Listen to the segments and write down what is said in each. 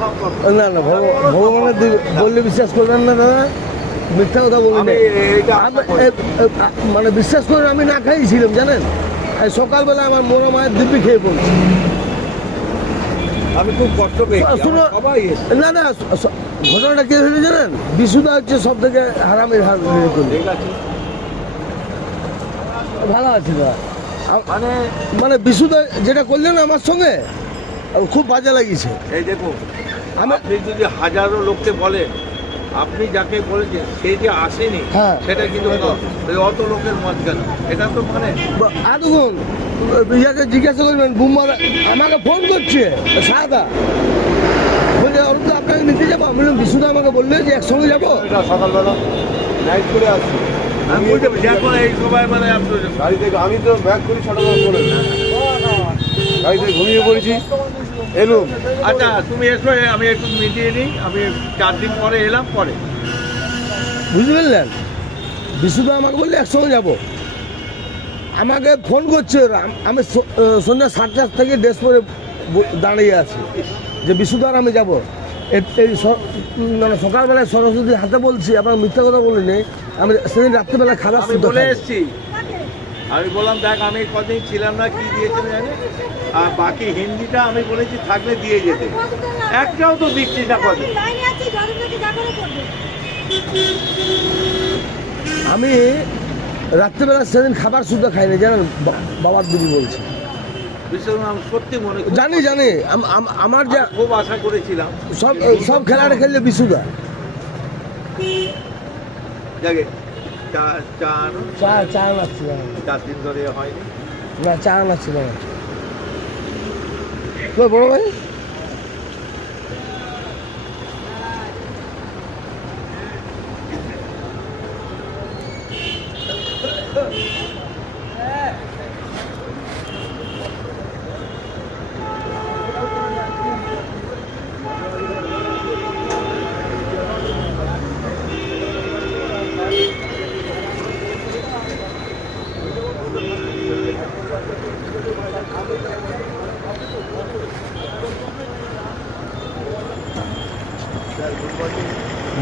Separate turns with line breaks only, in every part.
সম্পর্ক
না না ভগ- ভগবানের বললে বিশ্বাস করবেন না দাদা। মিথ্যা কথা বলি মানে বিশ্বাস করে আমি না খাইছিলাম জানেন? এই সকালবেলা আমার মোরা মায়ের দিব্যি খেয়ে পড়ছি।
আমি খুব কষ্ট পেয়েছি
না না ঘটনাটা কি হয়েছে জানেন? বিশুদা হচ্ছে সব থেকে হারামের হার
আছে।
ভালো আছে
মানে
মানে বিশুদা যেটা করলেন আমার সঙ্গে খুব বাজে লাগিয়েছে
এই দেখুন
আমি-
আপনি যদি হাজারো লোককে বলেন আপনি যাকে বলেছেন সে যে আসেনি
হ্যাঁ।
সেটা কিন্তু অত লোকের মত মাঝখানে এটা তো মানে
আর দেখুন ইয়াকে জিজ্ঞাসা করবেন বুম্মা আমাকে ফোন করছে সাদা। বলছে অরূপ আপনাকে নিতে যাব? আমি বললাম বিশুদা আমাকে বললে যে একসঙ্গে যাব?
এটা সকালবেলা নাইট করে আসছি
আমি বুঝতে পারছি এই সবাই মানে আপনার
গাড়ি থেকে আমি তো ব্যাগ করি ছটা দশ করে গাড়ি ঘুমিয়ে পড়েছি। এলুম।
আচ্ছা তুমি এসো আমি একটু মিটিয়ে নিই। আমি চার দিন পরে এলাম পরে।
বুঝতে পারলেন? বিশুদা আমাকে বললে একসঙ্গে যাব। আমাকে ফোন করছে। আমি সন্ধ্যা সাতটার থেকে ড্রেস পরে দাঁড়িয়ে আছি। যে বিশুদার আমি যাব। এই মানে সকালবেলায় সরস্বতী হাতে বলছি আপনার মিথ্যা কথা বলিনি। আমি সেদিন রাত্রেবেলা খাবার
বলে। এসছি। আমি বললাম দেখ আমি কদিন ছিলাম না কি দিয়েছিল জানি আর বাকি হিন্দিটা আমি বলেছি থাকলে দিয়ে যেতে। একটাও তো দিচ্ছি না কদিন।
আমি রাত্রেবেলা সেদিন খাবার শুদ্ধ খাইনি জানেন বাবার দিদি বলছে।
সত্যি মনে
জানি জানি আম- আম- আমার যা
খুব আশা করেছিলাম।
সব সব খেলাটা খেললে বিশুদা।
যাকে চা চা।
চা চা আনাচ্ছিল না।
চার দিন ধরে হয়নি
না চা আনাচ্ছিল না বড় ভাই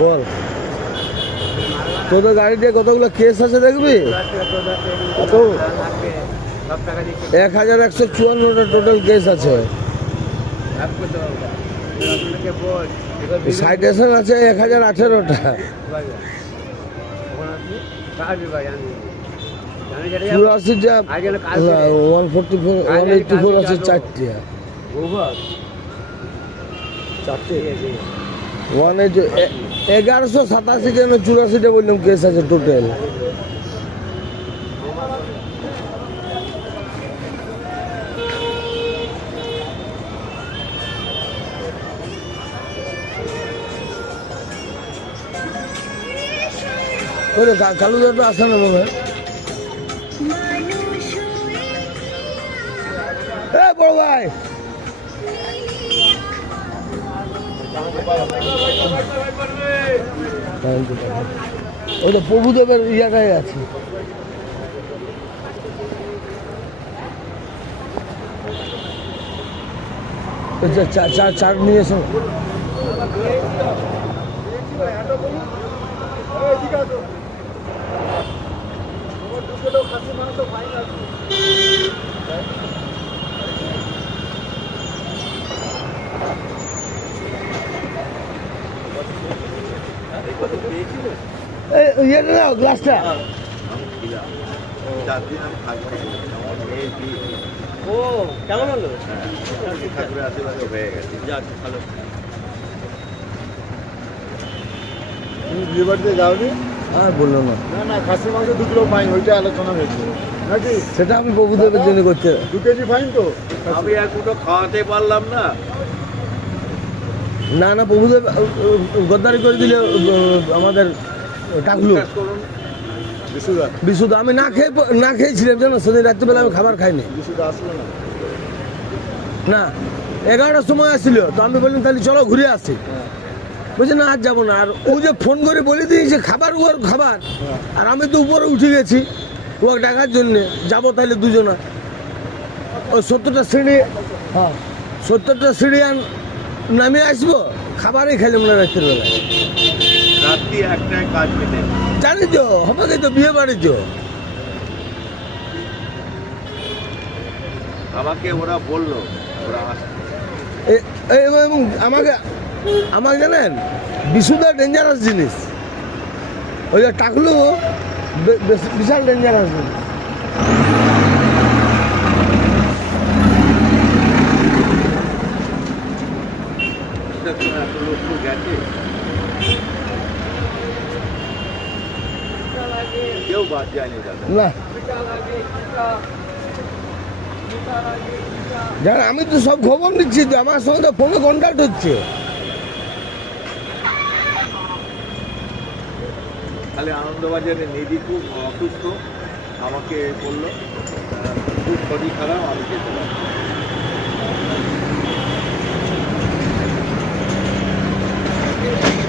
বল। তোদের গাড়িতে কতগুলো কেস আছে দেখবি? কত? এক হাজার একশো চুয়ান্নটা টোটাল কেস আছে। সাইটেশন আছে এক হাজার আঠেরোটা। চুরাশিটা one forty four one eighty four আছে চারটে? ওয়ান এগারোশো সাতাশিটা না চুরাশিটা বললাম কেস আছে টোটাল কালু আসে না মনে হয় ওই তো প্রভুদেবের ইয়াটাই আছে। ওই যে চা চা চাট নিয়ে এসো। এই ইয়েটা নাও গ্লাসটা।
ও কেমন হলো?
ঠাকুরের আশীর্বাদে হয়ে গেছে
যাক ভালো।
তুমি বিয়ে বাড়িতে যাওনি?
আর বলল না।
না না খাসি মাংস দু কিলো ফাইন ওইটা আলোচনা হয়েছে। নাকি?
সেটা আমি প্রভুদেবের জন্য করতে
দু কেজি ফাইন তো।
আমি এক দুটো খাওয়াতে পারলাম না।
না না প্রভুদেব গদ্দারি করে দিলে আমাদের টাকলু বিশুদ্ধ আমি না খেয়ে না খেয়েছিলাম জানো সেদিন রাত্রিবেলা আমি খাবার খাইনি।
না।
না এগারোটার সময় আসছিল তো আমি বললাম তাহলে চলো ঘুরে আসি। বলছে না আর যাব না। আর ও যে ফোন করে বলে দিয়েছে খাবার ওর খাবার। আর আমি তো উপরে উঠে গেছি ওকে ডাকার জন্যে যাব তাহলে দুজনা। ওই সত্তরটা সিঁড়ি হ্যাঁ। সত্তরটা সিঁড়ি আন নামে আসব খাবারই খেলাম না রাত্রের বেলায়
রাত্রি একটায় কাজ পেতে
জানি তো হবে তো বিয়ে বাড়ি তো
আমাকে ওরা বলল ওরা
এবং আমাকে আমাকে জানেন বিশুদ্ধ ডেঞ্জারাস জিনিস। ওই যে টাকলু বিশাল ডেঞ্জারাস জিনিস।
লোক গেছে কেউ বাদ যায়নি
আমি তো সব খবর নিচ্ছি তো আমার সঙ্গে তো ফোনে কন্ট্যাক্ট হচ্ছে।
খালি আনন্দবাজারে নিধি খুব অসুস্থ, আমাকে বলল খুব শরীর খারাপ, আমি যেতে Thank you.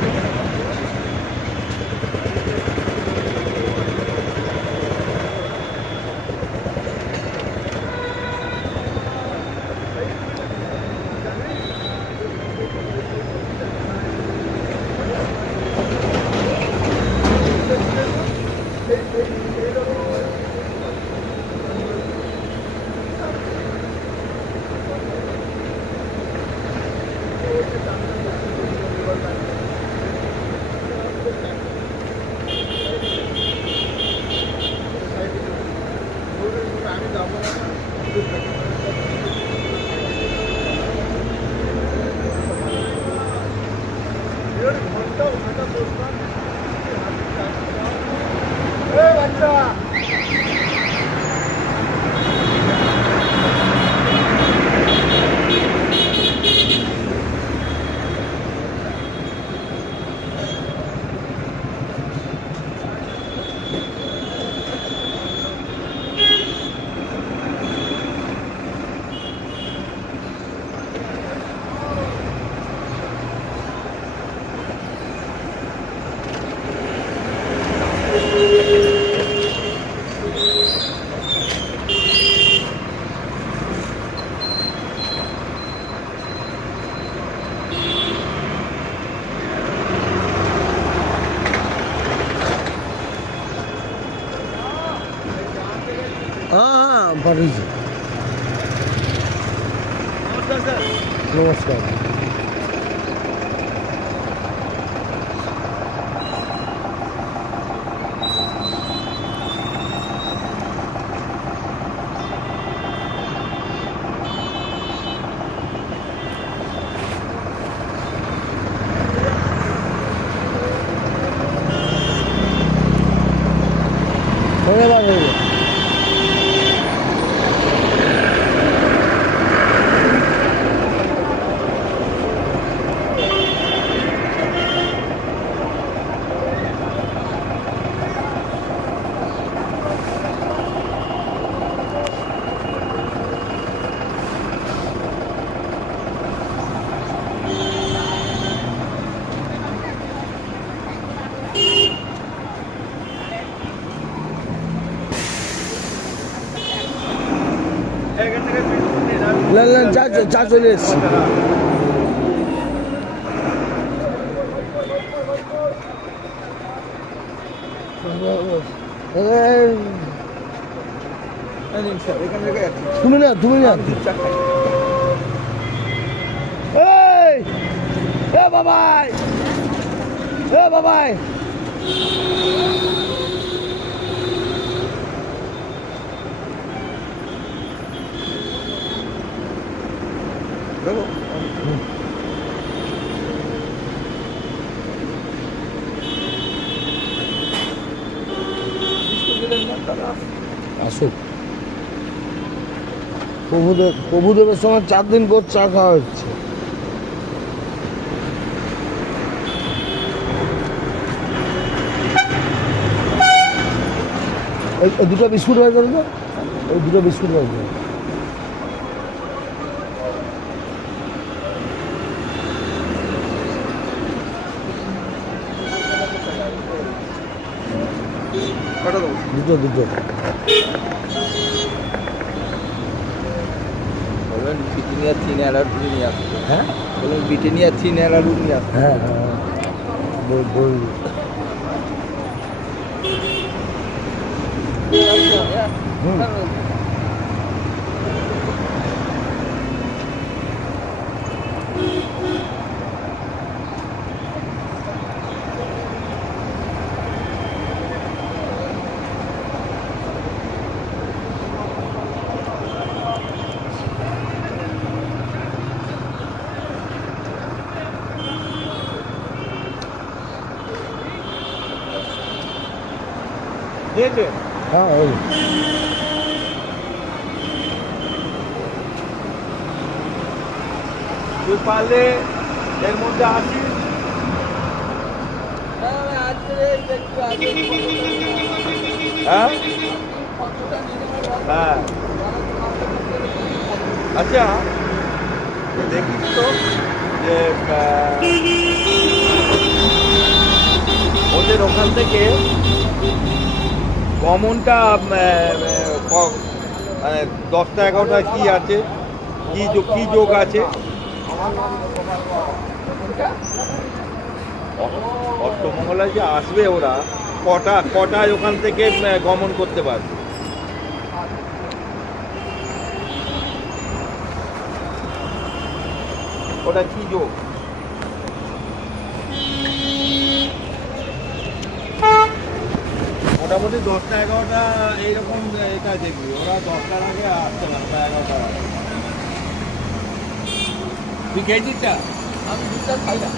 না। 在这。
না, না, চা চা চলে এসছি। তুমি না তুমি না বাবাই বাবাই। আসুক। প্রভুদেব প্রভুদেবের সঙ্গে চার দিন পর চা খাওয়া হচ্ছে। এই এই দুটো বিস্কুট বার করো তো ওই দুটো বিস্কুট বার করো দুটো দুটো।
ব্রিটেনিয়া থিন অ্যালার্জি নিয়ে আসবে
হ্যাঁ?
বলুন ব্রিটেনিয়া থিন অ্যালার্জি নিয়ে আসবে
হ্যাঁ হ্যাঁ। বল- হুম। হ্যাঁ ওই
তুই পারলে এর মধ্যে আসিস হ্যাঁ হ্যাঁ আচ্ছা দেখিস তো যে ওদের ওখান থেকে কমনটা মানে দশটা এগারোটা কি আছে? কি কি যোগ আছে? অষ্টমঙ্গলায় যে আসবে ওরা, কটা, কটায় ওখান থেকে গমন করতে পারবে? ওটা কি যোগ? মোটামুটি দশটা এগারোটা এইরকম এটা দেখবি। ওরা দশটার আগে আসতে পারে বা এগারোটা তুই খেয়ে দিচ্ছা
আমি দুধটা খাই না।